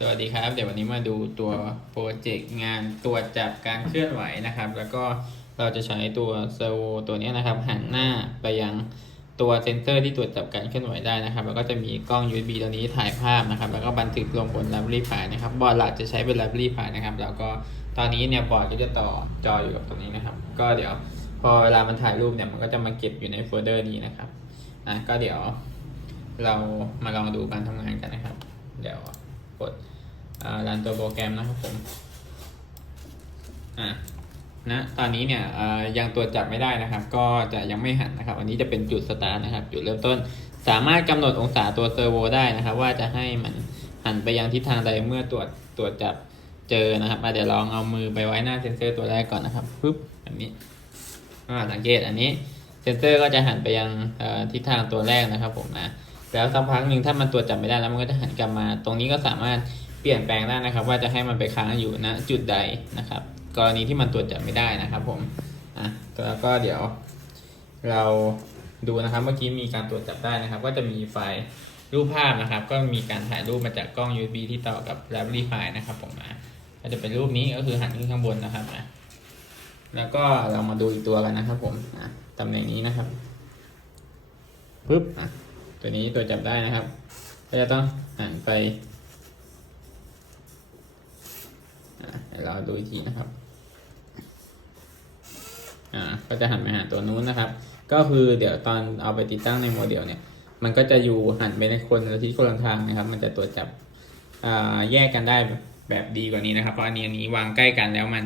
สวัสดีครับ เดี๋ยววันนี้มาดูตัวโปรเจกต์งานตรวจจับการเคลื่อนไหวนะครับ แล้วก็เราจะใช้ตัวเซอร์โวตัวนี้นะครับ หันหน้าไปยังตัวเซนเซอร์ที่ตรวจจับการเคลื่อนไหวได้นะครับ แล้วก็จะมีกล้อง USB ตัวนี้ถ่ายภาพนะครับ แล้วก็บันทึกลงบน Raspberry Pi นะครับ บอร์ดหลักจะใช้เป็น Raspberry Pi นะครับ แล้วก็ตอนนี้เนี่ยบอร์ดก็จะต่อจออยู่กับตรงนี้นะครับ ก็เดี๋ยวพอเวลามันถ่ายรูปเนี่ยมันก็จะมาเก็บอยู่ในโฟลเดอร์นี้นะครับ อะก็เดี๋ยวเรามาลองดูการทำงานกันนะครับ เดี๋ยวกด อ่า รันตัวโปรแกรมนะครับผมอ่านะตอนนี้เนี่ยยังตรวจจับไม่ได้นะครับ ก็จะยังไม่หันนะครับ อันนี้จะเป็นจุดสตาร์นะครับ จุดเริ่มต้น สามารถกำหนดองศาตัวเซอร์โวได้นะครับ ว่าจะให้มันหันไปยังทิศทางใดเมื่อตรวจตรวจจับเจอนะครับอะเดี๋ยวลองเอามือไปไว้หน้าเซนเซอร์ตัวแรกก่อนนะครับปึ๊บแบบนี้อาสังเกตอันนี้เซนเซอร์ก็จะหันไปยังทิศทางตัวแรกนะครับผมนะแล้วสักพักหนึ่งถ้ามันตรวจจับไม่ได้แล้วมันก็จะหันกลับมา ตรงนี้ก็สามารถ ปลี่ยนแปลงได้นะครับ ว่าจะให้มันไปค้างอยู่ณจุดใดนะครับ กรณีที่มันตรวจจับไม่ได้นะครับผมอะแล้วก็เดี๋ยวเราดูนะครับเมื่อกี้มีการตรวจจับได้นะครับ ก็จะมีไฟล์รูปภาพนะครับ ก็มีการถ่ายรูปมาจากกล้อง USB ที่ต่อกับ Raspberry Pi นะครับผมนะก็จะเป็นรูปนี้ก็คือหันขึ้นข้างบนนะครับนะแล้วก็เรามาดูอีกตัวกันนะครับ ผมอะตำแหน่งนี้นะครับปึ๊บตัวนี้ตัวจับได้นะครับ ก็จะต้องหันไปอะ เราดูอีกทีนะครับ อ่า ก็จะหันไปหาตัวนู้นนะครับ ก็คือเดี๋ยวตอนเอาไปติดตั้งในโมเดลเนี่ย มันก็จะอยู่หันไปในคนละทิศคนละทางนะครับ มันจะตรวจจับ อ่า แยกกันได้แบบดีกว่านี้นะครับ เพราะอันนี้อันนี้วางใกล้กันแล้วมัน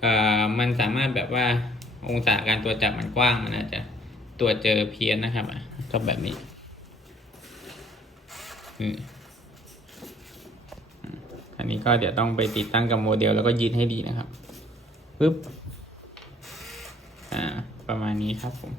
เอ่อ มันสามารถแบบว่าองศาการตรวจจับมันกว้างมันอาจจะตรวจเจอเพี้ยนนะครับอะก็แบบนี้ อืม อันนี้ก็เดี๋ยวต้องไปติดตั้งกับโมเดลแล้วก็ยืนให้ดีนะครับปึ๊บอ่าประมาณนี้ครับผม